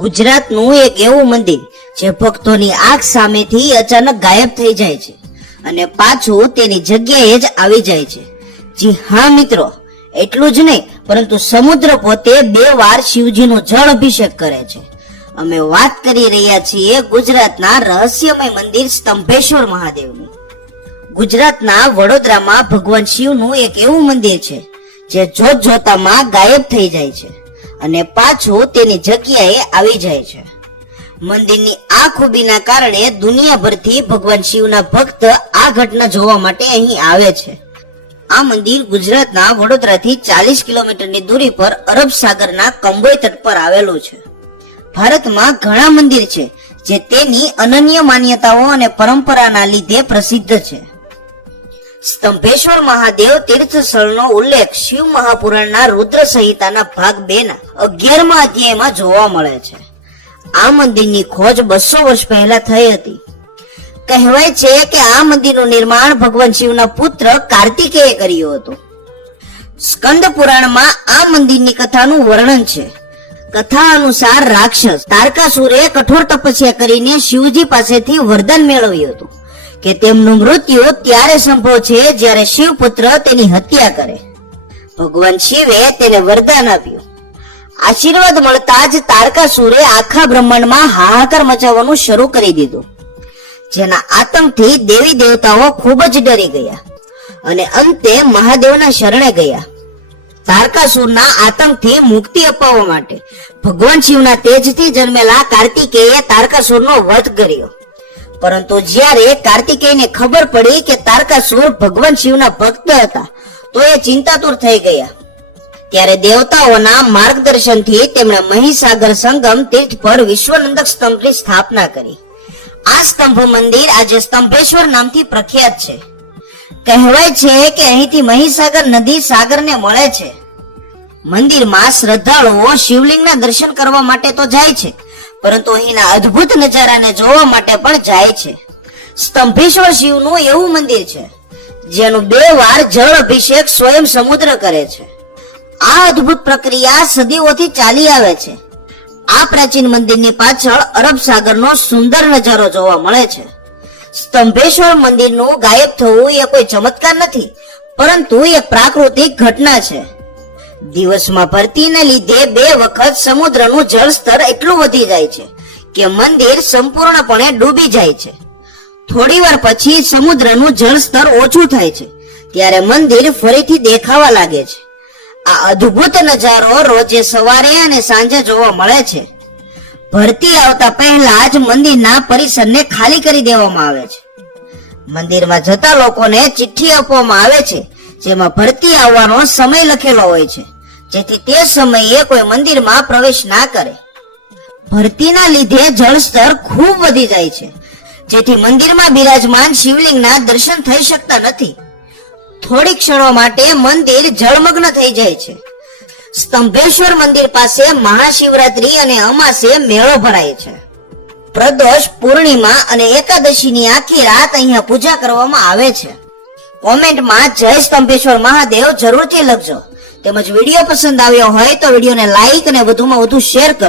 ગુજરાતનું એક એવું મંદિર જે ભક્તોની આંખ સામેથી અચાનક ગાયબ થઈ જાય છે અને પાછું તેની જગ્યાએ જ આવી જાય છે. જી હા, મિત્રો, એટલું જ નહીં, પરંતુ સમુદ્ર પોતે બે વાર શિવજીનો જળ અભિષેક કરે છે. અમે વાત કરી રહ્યા છીએ ગુજરાતના રહસ્યમય મંદિર સ્તંભેશ્વર મહાદેવનું. ગુજરાતના વડોદરામાં ભગવાન શિવનું એક એવું મંદિર છે, જે જોત જોતામાં ગાયબ થઈ જાય છે. અને પાછું તેની જગ્યાએ આવી જાય છે. મંદિરની આ ખૂબીના કારણે દુનિયાભરથી ભગવાન શિવના ભક્ત આ ઘટના જોવા માટે અહીં આવે છે. આ મંદિર ગુજરાતના વડોદરાથી ચાલીસ કિલોમીટરની દૂરી પર અરબ સાગરના કંબોઈ તટ પર આવેલું છે. ભારતમાં ઘણા મંદિર છે, જે તેની અનન્ય માન્યતાઓ અને પરંપરાના લીધે પ્રસિદ્ધ છે. સ્તંભેશ્વર મહાદેવ તીર્થ સ્થળનો ઉલ્લેખ શિવ મહાપુરાણના રુદ્ર સંહિતાના ભાગ બે ના અગિયારમા અધ્યાયમાં જોવા મળે છે. આ મંદિરની ખોજ બસો વર્ષ પહેલા થઈ હતી. કહેવાય છે કે આ મંદિરનું નિર્માણ ભગવાન શિવના પુત્ર કાર્તિકેય કર્યું હતું. સ્કંદ પુરાણમાં આ મંદિરની કથાનું વર્ણન છે. કથા અનુસાર રાક્ષસ તારકાસુરે કઠોર તપસ્યા કરીને શિવજી પાસેથી વરદાન મેળવ્યું હતું. કે તેમનું મૃત્યુ ત્યારે સંભવ છે જ્યારે શિવપુત્ર તેની હત્યા કરે. ભગવાન શિવે તેને વરદાન આપ્યું. આશીર્વાદ મળતા જ તારકાસુરે આખા બ્રહ્માંડમાં હાહાકાર મચાવવાનું શરૂ કરી દીધું. જેના આતંકથી દેવી દેવતાઓ ખૂબ જ ડરી ગયા અને અંતે મહાદેવના શરણે ગયા. તારકાસુરના આતંકથી મુક્તિ અપાવવા માટે ભગવાન શિવના તેજથી જન્મેલા કાર્તિકેયે તારકાસુરનો વધ કર્યો. પરંતુ જ્યારે કાર્તિકેયને ખબર પડી કે તારકાસુર ભગવાન શિવના ભક્ત હતા, તો એ ચિંતાતુર થઈ ગયા. ત્યારે દેવતાઓના માર્ગદર્શનથી તેમણે મહીસાગર સંગમ તીર્થ પર વિશ્વનંદક સ્તંભની સ્થાપના કરી. આ સ્તંભ મંદિર આજે સ્તંભેશ્વર નામથી પ્રખ્યાત છે. કહેવાય છે કે અહીંથી મહીસાગર નદી સાગરને મળે છે. મંદિરમાં શ્રદ્ધાળુઓ શિવલિંગના દર્શન કરવા માટે તો જાય છે. પરંતુ અહીંના અદ્ભુત નજારાને જોવા માટે પણ જાય છે. સ્તંભેશ્વર શિવનું એવું મંદિર છે, જેનું બે વાર જળ અભિષેક સ્વયં સમુદ્ર કરે છે. આ અદ્ભુત પ્રક્રિયા સદીઓથી ચાલી આવે છે. આ પ્રાચીન મંદિરની પાછળ અરબ સાગરનો સુંદર નજારો જોવા મળે છે. સ્તંભેશ્વર મંદિરનું ગાયબ થવું એ કોઈ ચમત્કાર નથી, પરંતુ એ પ્રાકૃતિક ઘટના છે. દિવસમાં ભરતીને લીધે બે વખત સમુદ્રનું જળસ્તર એટલું વધી જાય છે કે મંદિર સંપૂર્ણપણે ડૂબી જાય છે. થોડી વાર પછી સમુદ્રનું જળસ્તર ઓછું થાય છે, ત્યારે મંદિર ફરીથી દેખાવા લાગે છે. આ અદ્ભુત નજારો રોજે સવારે અને સાંજે જોવા મળે છે. ભરતી આવતા પહેલા જ મંદિરના પરિસરને ખાલી કરી દેવામાં આવે છે. મંદિરમાં જતા લોકોને ચિઠ્ઠી આપવામાં આવે છે જેમાં ભરતી આવવાનો સમય લખેલો હોય છે, જેથી તે સમયે કોઈ મંદિરમાં પ્રવેશ ના કરે. ભરતીના લીધે જળસ્તર ખૂબ વધી જાય છે, જેથી મંદિરમાં બિરાજમાન શિવલિંગના દર્શન થઈ શકતા નથી. થોડી ક્ષણો માટે મંદિર જળમગ્ન થઈ જાય છે. સ્તંભેશ્વર મંદિર પાસે મહાશિવરાત્રી અને અમાસે મેળો ભરાય છે. પ્રદોષ પૂર્ણિમા અને એકાદશીની આખી રાત અહીંયા પૂજા કરવામાં આવે છે. કોમેન્ટમાં જય સ્તંભેશ્વર મહાદેવ જરૂરથી લખજો. તેમજ વીડિયો પસંદ આવ્યો હોય તો વિડીયોને લાઈક અને વધુમાં વધુ શેર કરો.